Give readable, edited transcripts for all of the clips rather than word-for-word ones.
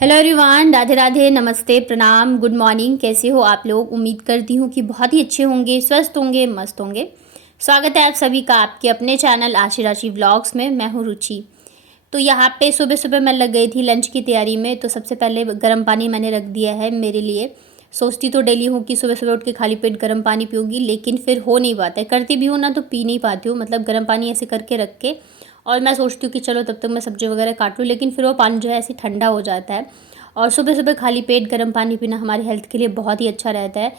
Hello everyone, Radhe Radhe, नमस्ते, प्रणाम, good morning. कैसे हो आप लोग? उम्मीद करती हूँ कि बहुत ही अच्छे होंगे, स्वस्थ होंगे, मस्त होंगे। स्वागत है आप सभी का आपके अपने चैनल आशी राशि व्लॉग्स में। मैं हूँ रुचि। तो यहाँ पे सुबह सुबह मैं लग गई थी लंच की तैयारी में। तो सबसे पहले गर्म पानी मैंने रख दिया है मेरे लिए। सोचती तो डेली हूँ कि सुबह सुबह उठ के खाली पेट गर्म पानी पीऊँगी, लेकिन फिर हो नहीं पाता है। करती भी हूँ ना तो पी नहीं पाती हूँ, मतलब गर्म पानी ऐसे करके रख के और मैं सोचती हूँ कि चलो तब तक मैं सब्जी वगैरह काट लूँ, लेकिन फिर वो पानी जो है ऐसे ठंडा हो जाता है। और सुबह सुबह खाली पेट गर्म पानी पीना हमारी हेल्थ के लिए बहुत ही अच्छा रहता है।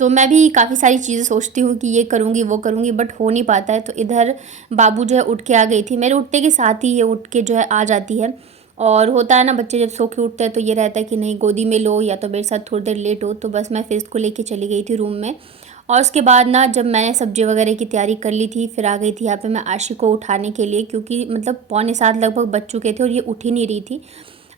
तो मैं भी काफ़ी सारी चीज़ें सोचती हूँ कि ये करूँगी वो करूँगी, बट हो नहीं पाता है। तो इधर बाबू जो है उठ के आ गई थी, मेरे उठते के साथ ही ये उठ के जो है आ जाती है। और होता है ना, बच्चे जब सो के उठते हैं तो ये रहता है कि नहीं गोदी में लो या तो मेरे साथ थोड़ी देर लेट हो। तो बस मैं फिर इसको लेके चली गई थी रूम में। और उसके बाद ना जब मैंने सब्जी वगैरह की तैयारी कर ली थी, फिर आ गई थी यहाँ पे मैं आशी को उठाने के लिए, क्योंकि मतलब 6:45 लगभग बज चुके थे और ये उठ ही नहीं रही थी।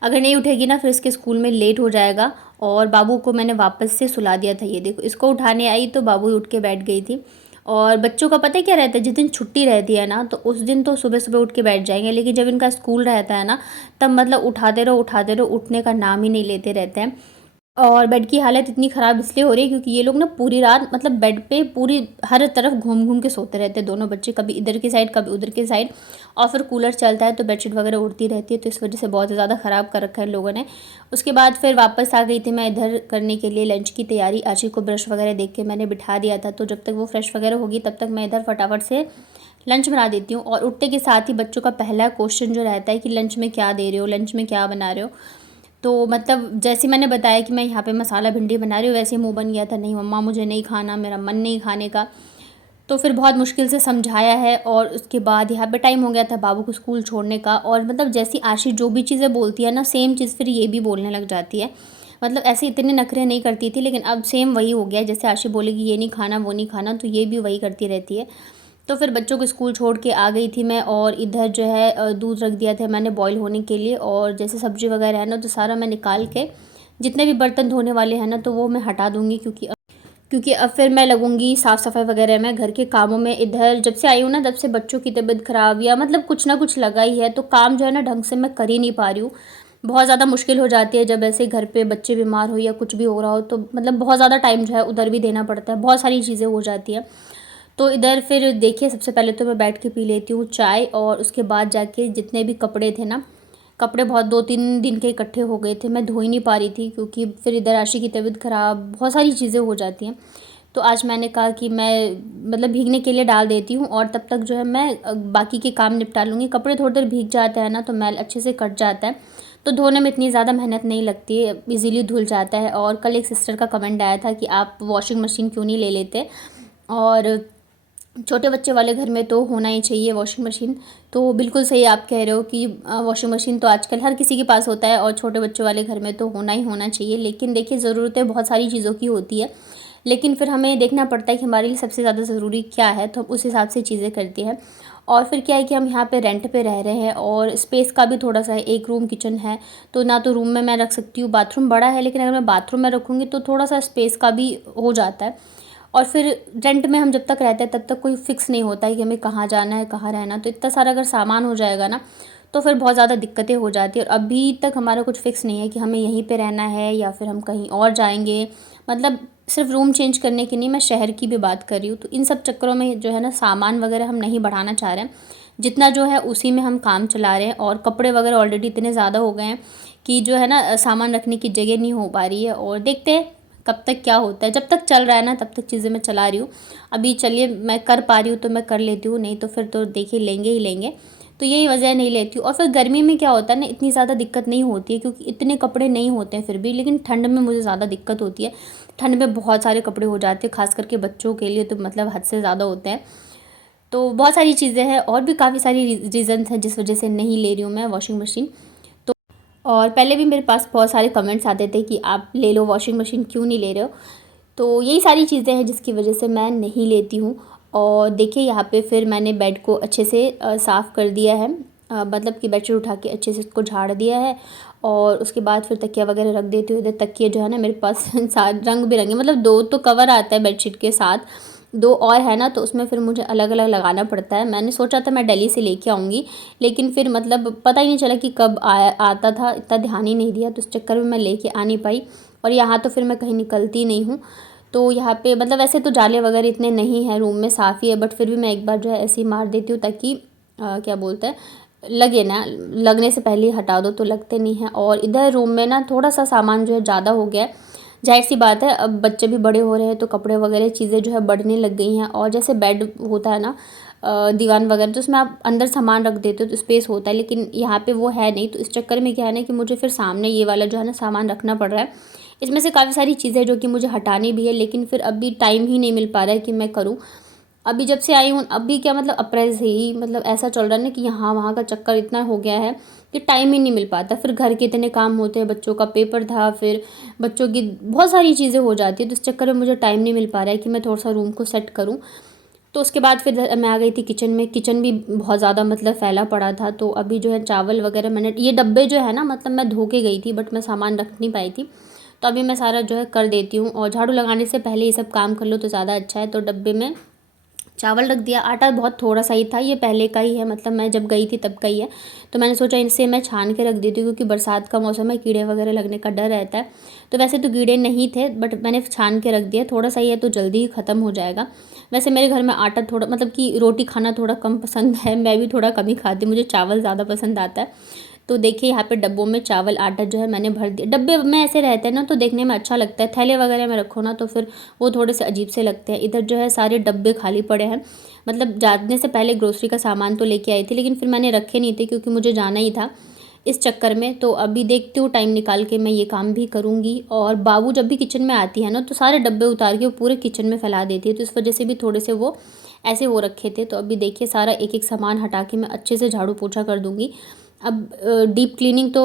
अगर नहीं उठेगी ना फिर इसके स्कूल में लेट हो जाएगा। और बाबू को मैंने वापस से सुला दिया था। ये देखो, इसको उठाने आई तो बाबू उठ के बैठ गई थी। और बच्चों का पता है क्या रहता है, जिस दिन छुट्टी रहती है ना तो उस दिन तो सुबह सुबह उठ के बैठ जाएंगे, लेकिन जब इनका स्कूल रहता है ना तब मतलब उठाते रहो, उठने का नाम ही नहीं लेते रहते हैं। और बेड की हालत इतनी ख़राब इसलिए हो रही है क्योंकि ये लोग ना पूरी रात मतलब बेड पे पूरी हर तरफ घूम घूम के सोते रहते हैं दोनों बच्चे, कभी इधर की साइड कभी उधर की साइड। और फिर कूलर चलता है तो बेडशीट वगैरह उड़ती रहती है, तो इस वजह से बहुत ज़्यादा ख़राब कर रखा है लोगों ने। उसके बाद फिर वापस आ गई थी मैं इधर करने के लिए लंच की तैयारी। आशी को ब्रश वगैरह देख के मैंने बिठा दिया था, तो जब तक वो फ्रेश वगैरह होगी तब तक मैं इधर फटाफट से लंच बना देती हूँ। और उठते के साथ ही बच्चों का पहला क्वेश्चन जो रहता है कि लंच में क्या दे रहे हो, लंच में क्या बना रहे हो। तो मतलब जैसे मैंने बताया कि मैं यहाँ पे मसाला भिंडी बना रही हूँ, वैसे ही मुँह बन गया था, नहीं मम्मा मुझे नहीं खाना, मेरा मन नहीं खाने का। तो फिर बहुत मुश्किल से समझाया है। और उसके बाद यहाँ पे टाइम हो गया था बाबू को स्कूल छोड़ने का। और मतलब जैसी आशी जो भी चीज़ें बोलती है ना सेम चीज़ फिर ये भी बोलने लग जाती है। मतलब ऐसे इतने नखरे नहीं करती थी, लेकिन अब सेम वही हो गया है। जैसे आशी बोलेगी ये नहीं खाना वो नहीं खाना, तो ये भी वही करती रहती है। तो फिर बच्चों को स्कूल छोड़ के आ गई थी मैं। और इधर जो है दूध रख दिया था मैंने बॉईल होने के लिए। और जैसे सब्ज़ी वगैरह है ना तो सारा मैं निकाल के जितने भी बर्तन धोने वाले हैं ना तो वो मैं हटा दूँगी, क्योंकि अब फिर मैं लगूंगी साफ़ सफाई वगैरह में घर के कामों में। इधर जब से आई हूँ ना तब से बच्चों की तबीयत ख़राब या मतलब कुछ ना कुछ लगा ही है, तो काम जो है ना ढंग से मैं कर ही नहीं पा रही हूँ। बहुत ज़्यादा मुश्किल हो जाती है जब ऐसे घर पे बच्चे बीमार हो या कुछ भी हो रहा हो, तो मतलब बहुत ज़्यादा टाइम जो है उधर भी देना पड़ता है, बहुत सारी चीज़ें हो जाती हैं। तो इधर फिर देखिए सबसे पहले तो मैं बैठ के पी लेती हूँ चाय। और उसके बाद जाके जितने भी कपड़े थे ना, कपड़े बहुत 2-3 दिन के इकट्ठे हो गए थे, मैं धो ही नहीं पा रही थी क्योंकि फिर इधर आशी की तबीयत ख़राब, बहुत सारी चीज़ें हो जाती हैं। तो आज मैंने कहा कि मैं मतलब भीगने के लिए डाल देती हूँ और तब तक जो है मैं बाकी के काम निपटा लूँगी। कपड़े थोड़ी देर भीग जाते हैं ना तो मैल अच्छे से कट जाता है, तो धोने में इतनी ज़्यादा मेहनत नहीं लगती है, इजीली धुल जाता है। और कल एक सिस्टर का कमेंट आया था कि आप वॉशिंग मशीन क्यों नहीं ले लेते। और छोटे बच्चे वाले घर में तो होना ही चाहिए वॉशिंग मशीन। तो बिल्कुल सही आप कह रहे हो कि वॉशिंग मशीन तो आजकल हर किसी के पास होता है और छोटे बच्चों वाले घर में तो होना ही होना चाहिए। लेकिन देखिए ज़रूरतें बहुत सारी चीज़ों की होती है, लेकिन फिर हमें देखना पड़ता है कि हमारे लिए सबसे ज़्यादा ज़रूरी क्या है, तो हम उस हिसाब से चीज़ें करते हैं। और फिर क्या है कि हम यहाँ पे रेंट पे रह रहे हैं और स्पेस का भी थोड़ा सा है, एक रूम किचन है। तो ना तो रूम में मैं रख सकती हूँ, बाथरूम बड़ा है लेकिन अगर मैं बाथरूम में रखूँगी तो थोड़ा सा स्पेस का भी हो जाता है। और फिर रेंट में हम जब तक रहते हैं तब तक कोई फिक्स नहीं होता है कि हमें कहाँ जाना है कहाँ रहना, तो इतना सारा अगर सामान हो जाएगा ना तो फिर बहुत ज़्यादा दिक्कतें हो जाती है। और अभी तक हमारा कुछ फिक्स नहीं है कि हमें यहीं पे रहना है या फिर हम कहीं और जाएंगे। मतलब सिर्फ रूम चेंज करने की नहीं, मैं शहर की भी बात कर रही हूँ। तो इन सब चक्करों में जो है ना सामान वगैरह हम नहीं बढ़ाना चाह रहे हैं, जितना जो है उसी में हम काम चला रहे हैं। और कपड़े वगैरह ऑलरेडी इतने ज़्यादा हो गए हैं कि जो है ना सामान रखने की जगह नहीं हो पा रही है। और देखते हैं कब तक क्या होता है, जब तक चल रहा है ना तब तक चीज़ें मैं चला रही हूँ। अभी चलिए मैं कर पा रही हूँ तो मैं कर लेती हूँ, नहीं तो फिर तो देखिए लेंगे ही लेंगे। तो यही वजह नहीं लेती हूँ। और फिर गर्मी में क्या होता है ना, इतनी ज़्यादा दिक्कत नहीं होती है क्योंकि इतने कपड़े नहीं होते हैं फिर भी, लेकिन ठंड में मुझे ज़्यादा दिक्कत होती है। ठंड में बहुत सारे कपड़े हो जाते हैं, खास करके बच्चों के लिए तो मतलब हद से ज़्यादा होते हैं। तो बहुत सारी चीज़ें हैं और भी काफ़ी सारी रीज़न्स हैं जिस वजह से नहीं ले रही हूँ मैं वॉशिंग मशीन। तो और पहले भी मेरे पास बहुत सारे कमेंट्स आते थे कि आप ले लो वॉशिंग मशीन, क्यों नहीं ले रहे हो। तो यही सारी चीज़ें हैं जिसकी वजह से मैं नहीं लेती हूँ। और देखिए यहाँ पे फिर मैंने बेड को अच्छे से साफ़ कर दिया है, मतलब कि बेडशीट उठा के अच्छे से इसको झाड़ दिया है। और उसके बाद फिर तकिया वगैरह रख देती हूँ। इधर तकिए जो है ना मेरे पास रंग बिरंगे, मतलब 2 तो कवर आता है बेडशीट के साथ 2 और है ना, तो उसमें फिर मुझे अलग अलग लगाना पड़ता है। मैंने सोचा था मैं दिल्ली से लेके आऊँगी, लेकिन फिर मतलब पता ही नहीं चला कि कब आता था, इतना ध्यान ही नहीं दिया, तो उस चक्कर में मैं लेके आ नहीं पाई। और यहाँ तो फिर मैं कहीं निकलती नहीं हूँ, तो यहाँ पे मतलब वैसे तो जाले वगैरह इतने नहीं हैं, रूम में साफ़ ही है, बट फिर भी मैं एक बार जो है ऐसे ही मार देती हूँ ताकि क्या बोलते हैं, लगे ना, लगने से पहले ही हटा दो तो लगते नहीं हैं। और इधर रूम में ना थोड़ा सा सामान जो है ज़्यादा हो गया है, जाहिर सी बात है, अब बच्चे भी बड़े हो रहे हैं तो कपड़े वगैरह चीज़ें जो है बढ़ने लग गई हैं। और जैसे बेड होता है ना, दीवान वगैरह, तो उसमें आप अंदर सामान रख देते हो तो स्पेस होता है, लेकिन यहाँ पे वो है नहीं। तो इस चक्कर में क्या है ना कि मुझे फिर सामने ये वाला जो है ना सामान रखना पड़ रहा है। इसमें से काफ़ी सारी चीज़ें जो कि मुझे हटानी भी है, लेकिन फिर अभी टाइम ही नहीं मिल पा रहा है कि मैं करूँ। अभी जब से आई हूँ, अभी क्या मतलब अप्रैल से ही मतलब ऐसा चल रहा है ना कि यहाँ वहाँ का चक्कर इतना हो गया है कि टाइम ही नहीं मिल पाता। फिर घर के इतने काम होते हैं, बच्चों का पेपर था, फिर बच्चों की बहुत सारी चीज़ें हो जाती है, तो इस चक्कर में मुझे टाइम नहीं मिल पा रहा है कि मैं थोड़ा सा रूम को सेट करूँ। तो उसके बाद फिर मैं आ गई थी किचन में। किचन भी बहुत ज़्यादा मतलब फैला पड़ा था, तो अभी जो है चावल वगैरह मैंने, ये डब्बे जो है ना, मतलब मैं धो के गई थी बट मैं सामान रख नहीं पाई थी, तो अभी मैं सारा जो है कर देती हूँ। और झाड़ू लगाने से पहले ये सब काम कर लो तो ज़्यादा अच्छा है। तो डब्बे में चावल रख दिया, आटा बहुत थोड़ा सा ही था, ये पहले का ही है, मतलब मैं जब गई थी तब का ही है। तो मैंने सोचा इनसे मैं छान के रख देती हूँ, क्योंकि बरसात का मौसम है, कीड़े वगैरह लगने का डर रहता है। तो वैसे तो कीड़े नहीं थे, बट मैंने छान के रख दिया, थोड़ा सा ही है तो जल्दी ही ख़त्म हो जाएगा। वैसे मेरे घर में आटा थोड़ा, मतलब कि रोटी खाना थोड़ा कम पसंद है, मैं भी थोड़ा कम ही खाती हूँ, मुझे चावल ज़्यादा पसंद आता है। तो देखिए यहाँ पे डब्बों में चावल आटा जो है मैंने भर दिया। डब्बे में ऐसे रहते हैं ना तो देखने में अच्छा लगता है, थैले वगैरह में रखो ना तो फिर वो थोड़े से अजीब से लगते हैं। इधर जो है सारे डब्बे खाली पड़े हैं, मतलब जाने से पहले ग्रोसरी का सामान तो लेके आई थी, लेकिन फिर मैंने रखे नहीं थे क्योंकि मुझे जाना ही था इस चक्कर में। तो अभी देखती हूँ टाइम निकाल के मैं ये काम भी करूँगी। और बाबू जब भी किचन में आती है ना तो सारे डब्बे उतार के वो पूरे किचन में फैला देती है, तो इस वजह से भी थोड़े से वो ऐसे हो रखे थे। तो अभी देखिए सारा एक एक सामान हटा के मैं अच्छे से झाड़ू पोछा कर दूँगी। अब डीप क्लीनिंग तो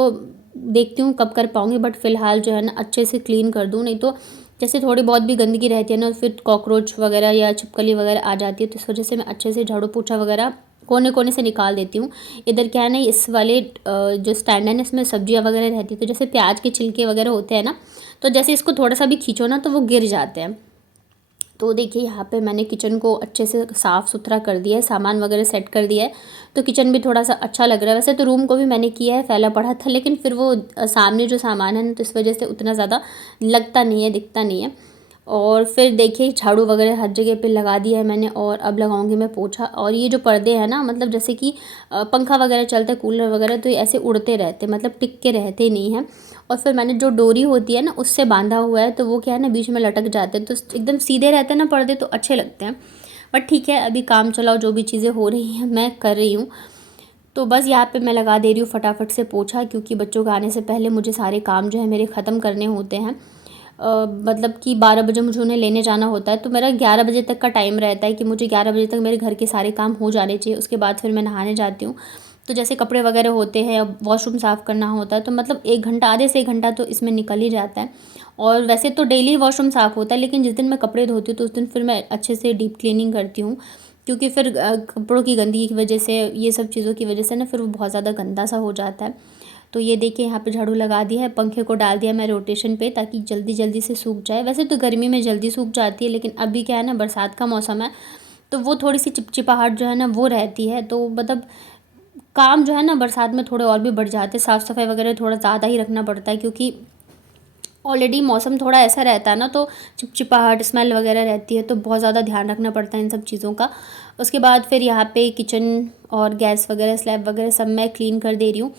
देखती हूँ कब कर पाऊँगी, बट फ़िलहाल जो है ना अच्छे से क्लीन कर दूँ, नहीं तो जैसे थोड़ी बहुत भी गंदगी रहती है ना फिर कॉकरोच वगैरह या छिपकली वगैरह आ जाती है, तो इस वजह से मैं अच्छे से झाड़ू पोछा वगैरह कोने कोने से निकाल देती हूँ। इधर क्या है ना, इस वाले जो स्टैंड है ना, इसमें सब्जियाँ वगैरह रहती है, तो जैसे प्याज के छिलके वगैरह होते हैं ना, तो जैसे इसको थोड़ा सा भी खींचो ना तो वो गिर जाते हैं। तो देखिए यहाँ पे मैंने किचन को अच्छे से साफ़ सुथरा कर दिया है, सामान वगैरह सेट कर दिया है, तो किचन भी थोड़ा सा अच्छा लग रहा है। वैसे तो रूम को भी मैंने किया है, फैला पड़ा था, लेकिन फिर वो सामने जो सामान है ना तो इस वजह से उतना ज़्यादा लगता नहीं है, दिखता नहीं है। और फिर देखिए झाड़ू वगैरह हर जगह पे लगा दिया है मैंने, और अब लगाऊंगी मैं पोछा। और ये जो पर्दे हैं ना, मतलब जैसे कि पंखा वगैरह चलता है, कूलर वगैरह, तो ये ऐसे उड़ते रहते, मतलब टिक के रहते नहीं हैं। और फिर मैंने जो डोरी होती है ना उससे बांधा हुआ है, तो वो क्या है ना बीच में लटक जाते हैं, तो एकदम सीधे रहते हैं ना पर्दे, तो अच्छे लगते हैं। बट ठीक है, अभी काम चलाओ, जो भी चीज़ें हो रही हैं मैं कर रही हूँ। तो बस यहाँ पे मैं लगा दे रही हूँ फटाफट से पोछा, क्योंकि बच्चों के आने से पहले मुझे सारे काम जो है मेरे ख़त्म करने होते हैं। मतलब कि 12 बजे मुझे उन्हें लेने जाना होता है, तो मेरा 11 बजे तक का टाइम रहता है कि मुझे 11 बजे तक मेरे घर के सारे काम हो जाने चाहिए। उसके बाद फिर मैं नहाने जाती हूँ, तो जैसे कपड़े वगैरह होते हैं, वॉशरूम साफ़ करना होता है, तो मतलब 1 घंटा, आधे से 1 घंटा तो इसमें निकल ही जाता है। और वैसे तो डेली वॉशरूम साफ़ होता है, लेकिन जिस दिन मैं कपड़े धोती हूँ तो उस दिन फिर मैं अच्छे से डीप क्लीनिंग करती हूँ, क्योंकि फिर कपड़ों की गंदगी की वजह से, ये सब चीज़ों की वजह से ना फिर वो बहुत ज़्यादा गंदा सा हो जाता है। तो ये देखिए यहाँ पे झाड़ू लगा दिया है, पंखे को डाल दिया मैं रोटेशन पे, ताकि जल्दी जल्दी से सूख जाए। वैसे तो गर्मी में जल्दी सूख जाती है, लेकिन अभी क्या है ना बरसात का मौसम है, तो वो थोड़ी सी चिपचिपाहट जो है ना वो रहती है, तो मतलब काम जो है ना बरसात में थोड़े और भी बढ़ जाते हैं। साफ़ सफाई वगैरह थोड़ा ज़्यादा ही रखना पड़ता है, क्योंकि ऑलरेडी मौसम थोड़ा ऐसा रहता है ना, तो चिपचिपाहट स्मेल वगैरह रहती है, तो बहुत ज़्यादा ध्यान रखना पड़ता है इन सब चीज़ों का। उसके बाद फिर यहाँ पे किचन और गैस वगैरह, स्लैब वगैरह सब मैं क्लीन कर दे रही हूँ।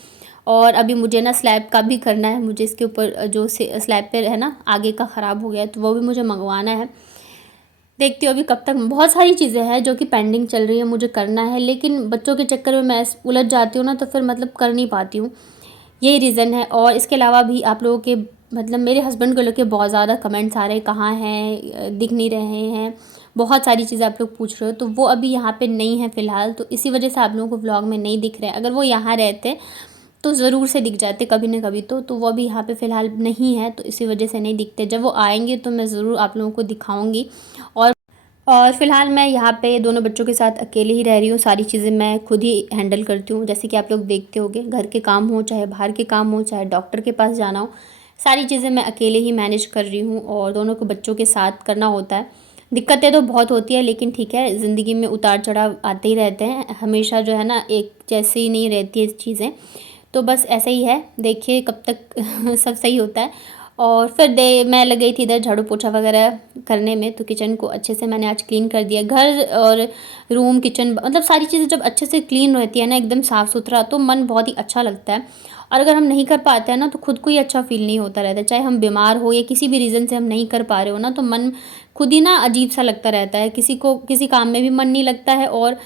और अभी मुझे ना स्लैब का भी करना है, मुझे इसके ऊपर जो स्लैब पे है ना आगे का ख़राब हो गया है, तो वो भी मुझे मंगवाना है। देखती हूँ अभी कब तक। बहुत सारी चीज़ें हैं जो कि पेंडिंग चल रही है, मुझे करना है, लेकिन बच्चों के चक्कर में मैं उलझ जाती हूँ ना, तो फिर मतलब कर नहीं पाती हूँ, यही रीज़न है। और इसके अलावा भी आप लोगों के, मतलब मेरे हस्बैंड को लेके बहुत ज़्यादा कमेंट्स आ रहे हैं, कहाँ हैं, दिख नहीं रहे हैं, बहुत सारी चीज़ें आप लोग पूछ रहे हो, तो वो अभी यहाँ पे नहीं है फ़िलहाल, तो इसी वजह से आप लोगों को व्लॉग में नहीं दिख रहे हैं। अगर वो यहाँ रहते तो ज़रूर से दिख जाते कभी ना कभी, तो वो अभी यहाँ पे फ़िलहाल नहीं है, तो इसी वजह से नहीं दिखते। जब वो आएंगे तो मैं ज़रूर आप लोगों को दिखाऊंगी। और फ़िलहाल मैं यहाँ पे दोनों बच्चों के साथ अकेले ही रह रही हूँ, सारी चीज़ें मैं खुद ही हैंडल करती हूँ। जैसे कि आप लोग देखते होंगे, घर के काम हो, चाहे बाहर के काम हो, चाहे डॉक्टर के पास जाना हो, सारी चीज़ें मैं अकेले ही मैनेज कर रही हूँ, और दोनों को बच्चों के साथ करना होता है। दिक्कतें तो बहुत होती है, लेकिन ठीक है, ज़िंदगी में उतार चढ़ाव आते ही रहते हैं, हमेशा जो है ना एक जैसे ही नहीं रहती है चीज़ें। तो बस ऐसे ही है, देखिए कब तक सब सही होता है। और फिर मैं लग गई थी इधर झाड़ू पोछा वगैरह करने में, तो किचन को अच्छे से मैंने आज क्लीन कर दिया। घर और रूम, किचन, मतलब सारी चीज़ें जब अच्छे से क्लीन रहती है ना, एकदम साफ़ सुथरा, तो मन बहुत ही अच्छा लगता है। और अगर हम नहीं कर पाते हैं ना, तो खुद को ही अच्छा फ़ील नहीं होता रहता है। चाहे हम बीमार हो या किसी भी रीज़न से हम नहीं कर पा रहे हो ना, तो मन खुद ही ना अजीब सा लगता रहता है। किसी को किसी काम में भी मन नहीं लगता है, और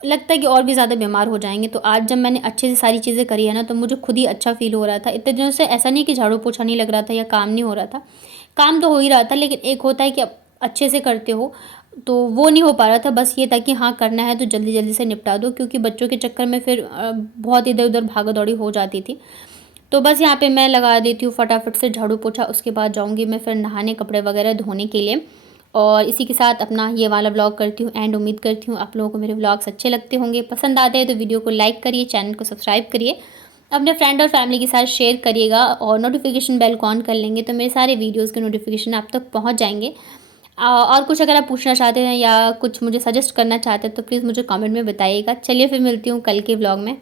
लगता है कि और भी ज़्यादा बीमार हो जाएँगे। तो आज जब मैंने अच्छे से सारी चीज़ें करी है ना, तो मुझे खुद ही अच्छा फ़ील हो रहा था। इतने दिनों से ऐसा नहीं कि झाड़ू पोछा नहीं लग रहा था या काम नहीं हो रहा था। काम तो हो ही रहा था, लेकिन एक होता है कि अब अच्छे से करते हो, तो वो नहीं हो पा रहा था। बस ये था कि हाँ, करना है तो जल्दी-जल्दी से निपटा दो, क्योंकि बच्चों के चक्कर में फिर बहुत इधर-उधर भागा-दौड़ी हो जाती थी। तो बस यहाँ पे मैं लगा देती हूँ फटाफट से झाड़ू पोछा, उसके बाद जाऊँगी मैं फिर नहाने, कपड़े वगैरह धोने के लिए। और इसी के साथ अपना ये वाला व्लॉग करती हूँ एंड। उम्मीद करती हूँ आप लोगों को मेरे व्लॉग्स अच्छे लगते होंगे। पसंद आते हैं तो वीडियो को लाइक करिए, चैनल को सब्सक्राइब करिए, अपने फ्रेंड और फैमिली के साथ शेयर करिएगा, और नोटिफिकेशन बेल को ऑन कर लेंगे तो मेरे सारे वीडियोज़ के नोटिफिकेशन आप तक पहुँच जाएंगे। और कुछ अगर आप पूछना चाहते हैं या कुछ मुझे सजेस्ट करना चाहते हैं, तो प्लीज़ मुझे कमेंट में बताइएगा। चलिए फिर मिलती हूँ कल के व्लॉग में।